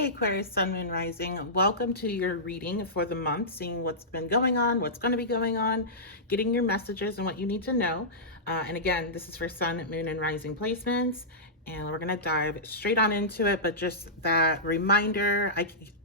Hey Aquarius, Sun, Moon, Rising. Welcome to your reading for the month, seeing what's been going on, what's going to be going on, getting your messages and what you need to know. And again, this is for Sun, Moon, and Rising placements. And we're going to dive straight on into it. But just that reminder,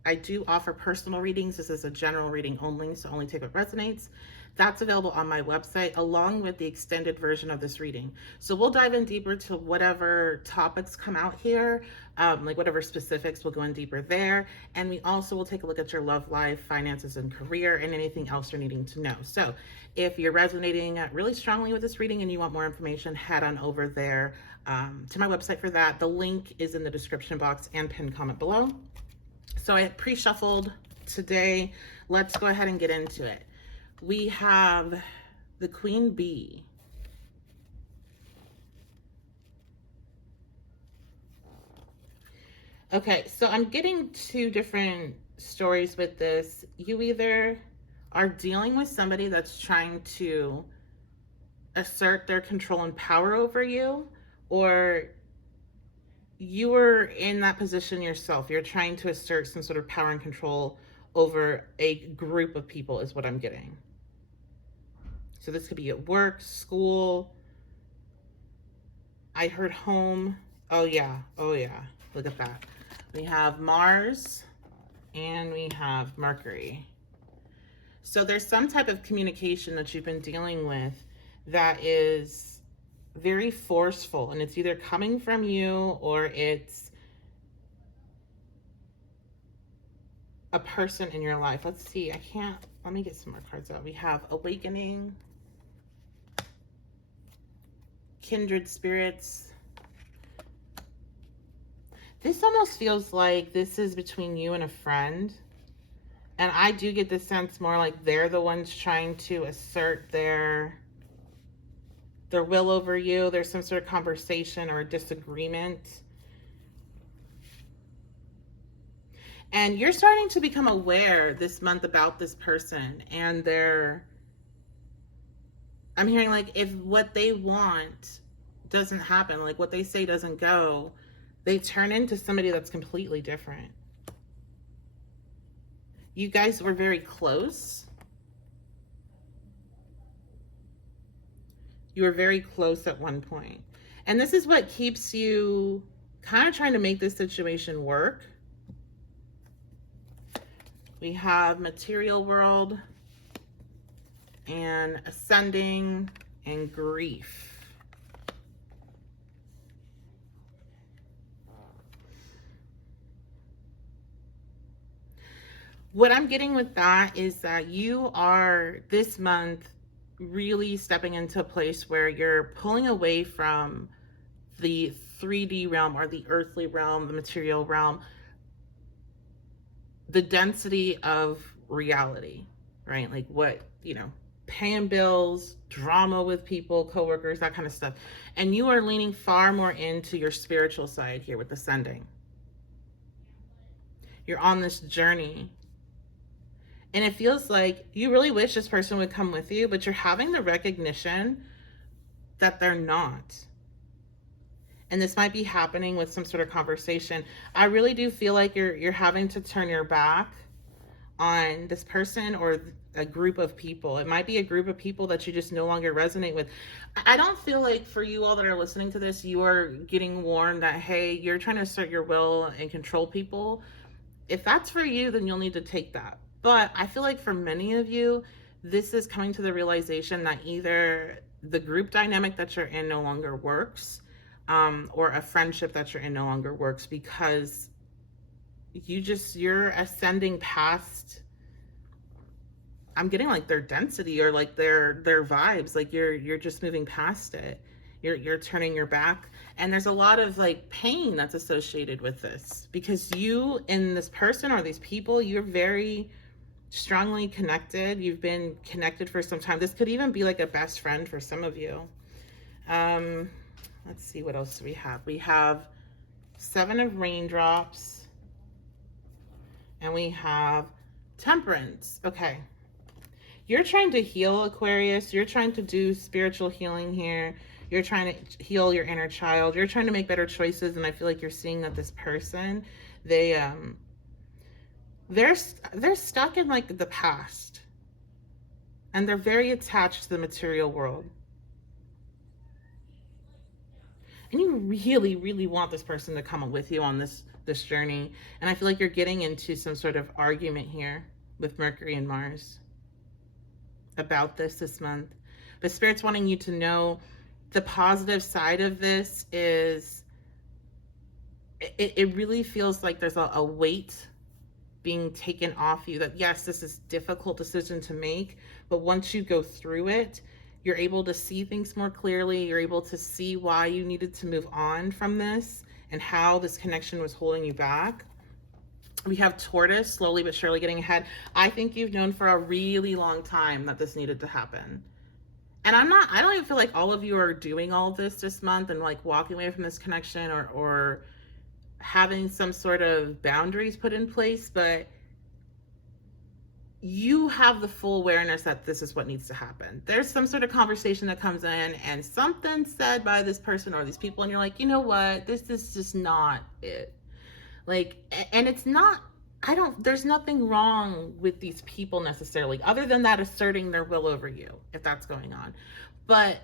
I do offer personal readings. This is a general reading only, so only take what resonates. That's available on my website along with the extended version of this reading. So we'll dive in deeper to whatever topics come out here, like whatever specifics, we'll go in deeper there. And we also will take a look at your love life, finances, and career, and anything else you're needing to know. So if you're resonating really strongly with this reading and you want more information, head on over there to my website for that. The link is in the description box and pinned comment below. So I pre-shuffled today. Let's go ahead and get into it. We have the Queen Bee. Okay, so I'm getting two different stories with this. You either are dealing with somebody that's trying to assert their control and power over you, or you are in that position yourself. You're trying to assert some sort of power and control over a group of people is what I'm getting. So this could be at work, school. I heard home. Oh yeah. Look at that. We have Mars and we have Mercury. So there's some type of communication that you've been dealing with that is very forceful, and it's either coming from you or it's a person in your life. Let's see. Let me get some more cards out. We have Awakening, Kindred Spirits. This almost feels like this is between you and a friend. And I do get the sense more like they're the ones trying to assert their will over you. There's some sort of conversation or a disagreement. And you're starting to become aware this month about this person, and I'm hearing like if what they want doesn't happen, like what they say doesn't go, they turn into somebody that's completely different. You guys were very close. You were very close at one point. And this is what keeps you kind of trying to make this situation work. We have Material World and Ascending and Grief. What I'm getting with that is that you are this month really stepping into a place where you're pulling away from the 3D realm or the earthly realm, the material realm, the density of reality, right? Like what, paying bills, drama with people, coworkers, that kind of stuff. And you are leaning far more into your spiritual side here with Ascending. You're on this journey. And it feels like you really wish this person would come with you, but you're having the recognition that they're not. And this might be happening with some sort of conversation. I really do feel like you're having to turn your back on this person or a group of people. It might be a group of people that you just no longer resonate with. I don't feel like for you all that are listening to this, you are getting warned that, hey, you're trying to assert your will and control people. If that's for you, then you'll need to take that. But I feel like for many of you, this is coming to the realization that either the group dynamic that you're in no longer works, or a friendship that you're in no longer works, because you're ascending past, I'm getting like their density or like their vibes. Like you're just moving past it. You're turning your back. And there's a lot of like pain that's associated with this, because you and this person or these people, you're very strongly connected. You've been connected for some time. This could even be like a best friend for some of you. Let's see, what else do we have? We have 7 of Raindrops and we have Temperance. Okay. You're trying to heal, Aquarius. You're trying to do spiritual healing here. You're trying to heal your inner child. You're trying to make better choices. And I feel like you're seeing that this person, they they're stuck in like the past, and they're very attached to the material world. And you really, really want this person to come with you on this journey. And I feel like you're getting into some sort of argument here with Mercury and Mars about this month. But Spirit's wanting you to know the positive side of this is it really feels like there's a weight being taken off you, that yes, this is a difficult decision to make, but once you go through it, you're able to see things more clearly. You're able to see why you needed to move on from this and how this connection was holding you back. We have Tortoise, slowly but surely getting ahead. I think you've known for a really long time that this needed to happen. And I don't even feel like all of you are doing all of this month and like walking away from this connection or having some sort of boundaries put in place, but you have the full awareness that this is what needs to happen. There's some sort of conversation that comes in and something said by this person or these people, and you're like, you know what, this is just not it. Like, and it's not, there's nothing wrong with these people necessarily, other than that asserting their will over you, if that's going on. But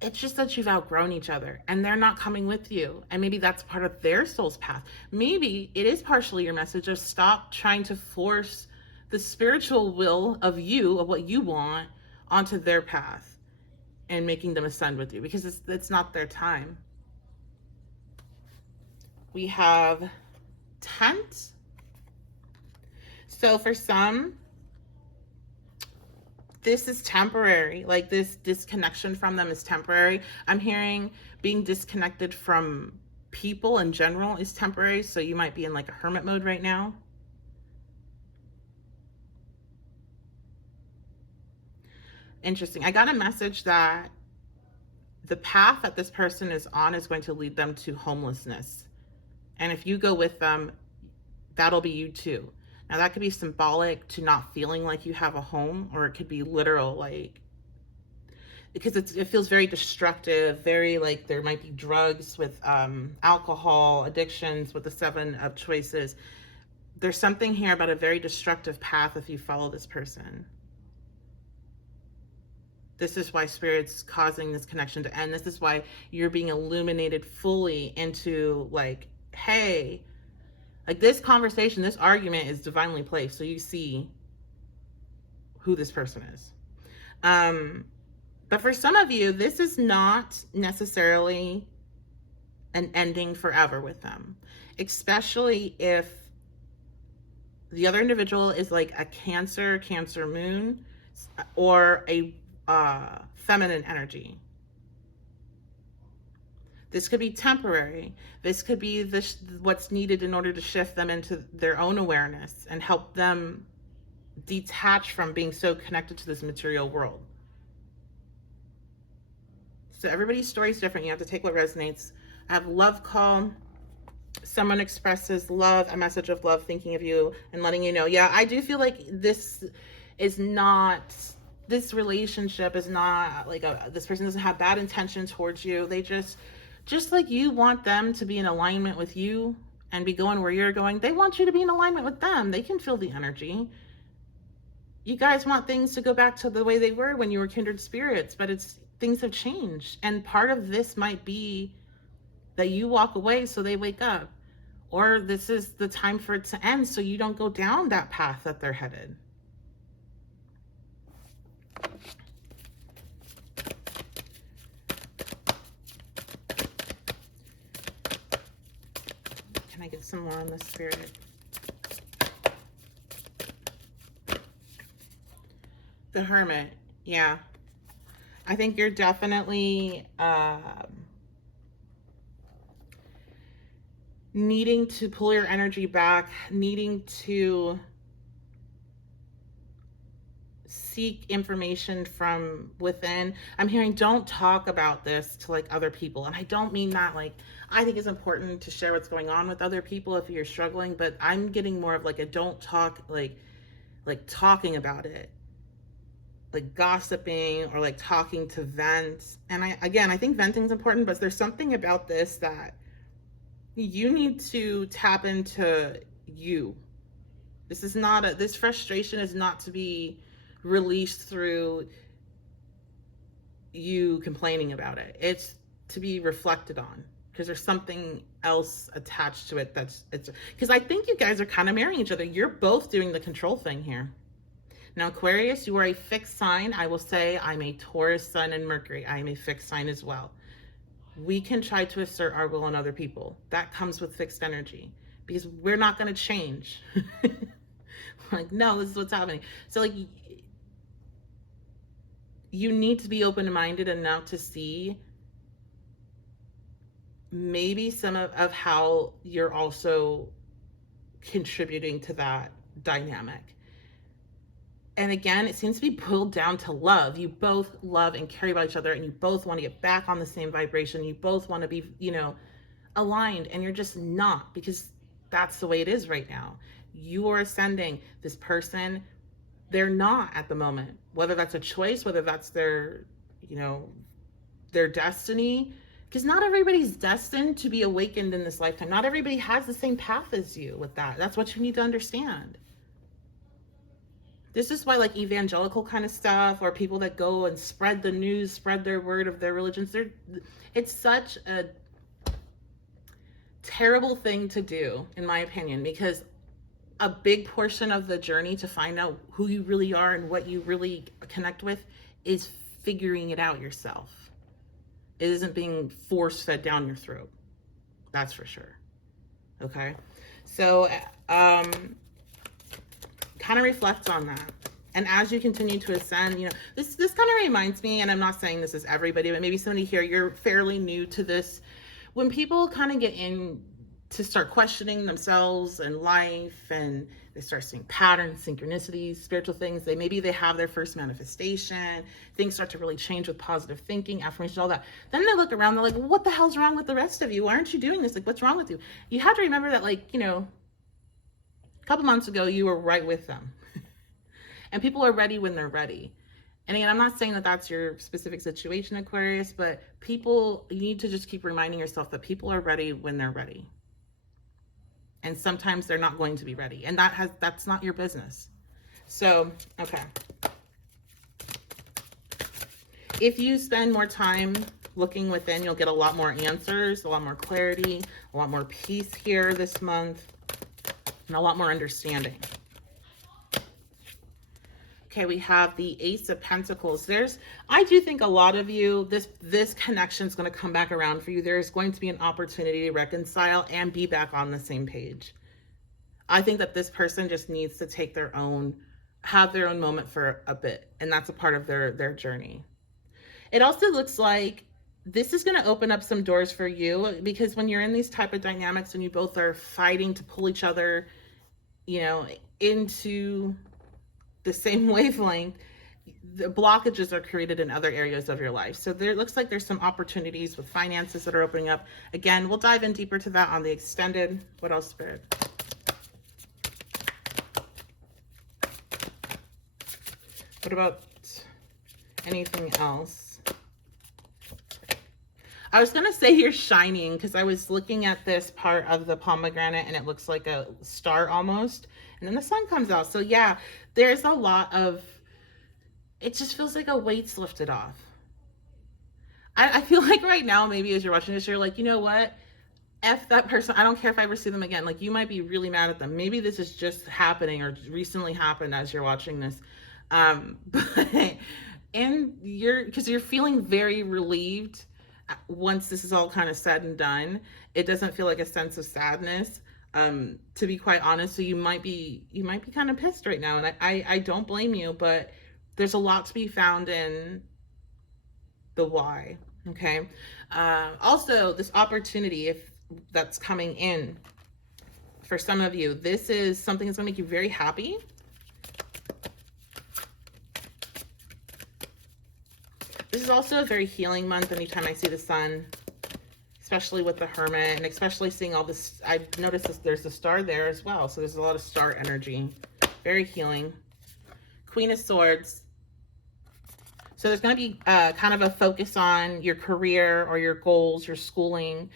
it's just that you've outgrown each other and they're not coming with you. And maybe that's part of their soul's path. Maybe it is partially your message of stop trying to force the spiritual will of you, of what you want, onto their path and making them ascend with you, because it's not their time. We have tent. So for some, this is temporary. Like this disconnection from them is temporary. I'm hearing being disconnected from people in general is temporary. So you might be in like a hermit mode right now. Interesting. I got a message that the path that this person is on is going to lead them to homelessness. And if you go with them, that'll be you too. Now that could be symbolic to not feeling like you have a home, or it could be literal, like, because it feels very destructive, very like there might be drugs with alcohol, addictions with the 7 of choices. There's something here about a very destructive path if you follow this person. This is why Spirit's causing this connection to end. This is why you're being illuminated fully into like, hey, like this conversation, this argument is divinely placed. So you see who this person is. But for some of you, this is not necessarily an ending forever with them, especially if the other individual is like a Cancer moon, or a feminine energy. This could be temporary. This could be what's needed in order to shift them into their own awareness and help them detach from being so connected to this material world. So everybody's story is different. You have to take what resonates. I have love call. Someone expresses love, a message of love, thinking of you and letting you know. Yeah, I do feel like this relationship is not like this person doesn't have bad intention towards you. They just like you want them to be in alignment with you and be going where you're going. They want you to be in alignment with them. They can feel the energy. You guys want things to go back to the way they were when you were kindred spirits, but things have changed. And part of this might be that you walk away so they wake up, or this is the time for it to end so you don't go down that path that they're headed. Can I get some more on the Spirit? The Hermit. Yeah. I think you're definitely needing to pull your energy back, needing to seek information from within. I'm hearing don't talk about this to like other people. And I don't mean that like, I think it's important to share what's going on with other people if you're struggling, but I'm getting more of like a don't talk, like talking about it, like gossiping or like talking to vent. And I think venting is important, but there's something about this that you need to tap into you. This frustration is not to be released through you complaining about it. It's to be reflected on, because there's something else attached to it. Because I think you guys are kind of marrying each other. You're both doing the control thing here. Now, Aquarius, you are a fixed sign. I will say I'm a Taurus, Sun, and Mercury. I am a fixed sign as well. We can try to assert our will on other people. That comes with fixed energy, because we're not going to change. Like, no, this is what's happening. So, like, you need to be open-minded enough to see maybe some of how you're also contributing to that dynamic. And again, it seems to be boiled down to love. You both love and care about each other, and you both want to get back on the same vibration. You both want to be, aligned, and you're just not, because that's the way it is right now. You are ascending. This person, they're not at the moment. Whether that's a choice, whether that's their destiny, because not everybody's destined to be awakened in this lifetime. Not everybody has the same path as you with that. That's what you need to understand. This is why, like, evangelical kind of stuff, or people that go and spread the news, spread their word of their religions, it's such a terrible thing to do, in my opinion, because a big portion of the journey to find out who you really are and what you really connect with is figuring it out yourself. It isn't being force-fed down your throat. That's for sure. Okay? So, kind of reflect on that. And as you continue to ascend, this kind of reminds me, and I'm not saying this is everybody, but maybe somebody here, you're fairly new to this. When people kind of get in to start questioning themselves and life, and they start seeing patterns, synchronicities, spiritual things, maybe they have their first manifestation, things start to really change with positive thinking, affirmations, all that. Then they look around, they're like, what the hell's wrong with the rest of you? Why aren't you doing this? Like, what's wrong with you? You have to remember that, like, a couple months ago, you were right with them. And people are ready when they're ready. And again, I'm not saying that that's your specific situation, Aquarius, but you need to just keep reminding yourself that people are ready when they're ready. And sometimes they're not going to be ready. And that's not your business. So, okay. If you spend more time looking within, you'll get a lot more answers, a lot more clarity, a lot more peace here this month, and a lot more understanding. Okay, we have the Ace of Pentacles. I do think a lot of you, this connection is going to come back around for you. There's going to be an opportunity to reconcile and be back on the same page. I think that this person just needs to have their own moment for a bit, and that's a part of their journey. It also looks like this is going to open up some doors for you, because when you're in these type of dynamics and you both are fighting to pull each other, into the same wavelength, the blockages are created in other areas of your life. So there looks like there's some opportunities with finances that are opening up. Again, we'll dive in deeper to that on the extended. What else, Spirit? What about anything else? I was going to say you're shining, because I was looking at this part of the pomegranate and it looks like a star almost. And then the sun comes out. So yeah, there's a lot of, it just feels like a weight's lifted off. I feel like right now, maybe as you're watching this, you're like, you know what? F that person. I don't care if I ever see them again. Like, you might be really mad at them. Maybe this is just happening or recently happened as you're watching this. Because you're feeling very relieved once this is all kind of said and done. It doesn't feel like a sense of sadness, to be quite honest. So you might be kind of pissed right now, and I don't blame you, but there's a lot to be found in the why. Okay. Also, this opportunity, if that's coming in for some of you, this is something that's going to make you very happy. This is also a very healing month. Anytime I see the sun, especially with the Hermit, and especially seeing all this, I've noticed there's a star there as well. So there's a lot of star energy. Very healing. Queen of Swords. So there's going to be kind of a focus on your career or your goals, your schooling.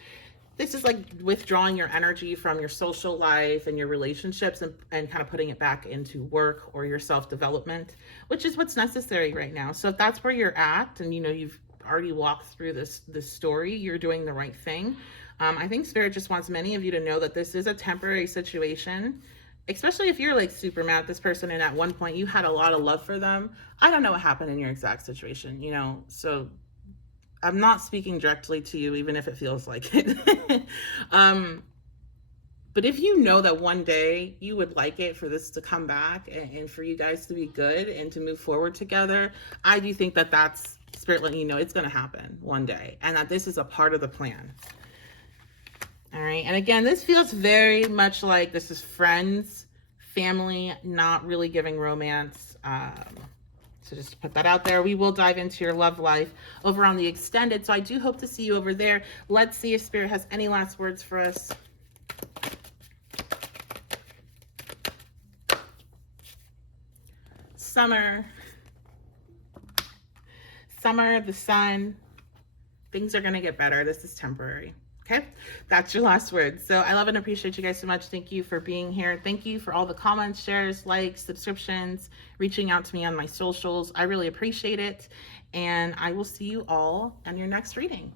this is like withdrawing your energy from your social life and your relationships, and kind of putting it back into work or your self-development, which is what's necessary right now. So if that's where you're at, and you've already walked through this story, you're doing the right thing. I think Spirit just wants many of you to know that this is a temporary situation, especially if you're like super mad at this person and at one point you had a lot of love for them. I don't know what happened in your exact situation, so I'm not speaking directly to you, even if it feels like it. But if you know that one day you would like it for this to come back, and for you guys to be good and to move forward together, I do think that that's Spirit letting you know it's going to happen one day, and that this is a part of the plan. All right. And again, this feels very much like this is friends, family, not really giving romance. So just to put that out there, we will dive into your love life over on the extended. So I do hope to see you over there. Let's see if Spirit has any last words for us. Summer, the sun, things are going to get better. This is temporary. Okay, that's your last word. So I love and appreciate you guys so much. Thank you for being here. Thank you for all the comments, shares, likes, subscriptions, reaching out to me on my socials. I really appreciate it. And I will see you all on your next reading.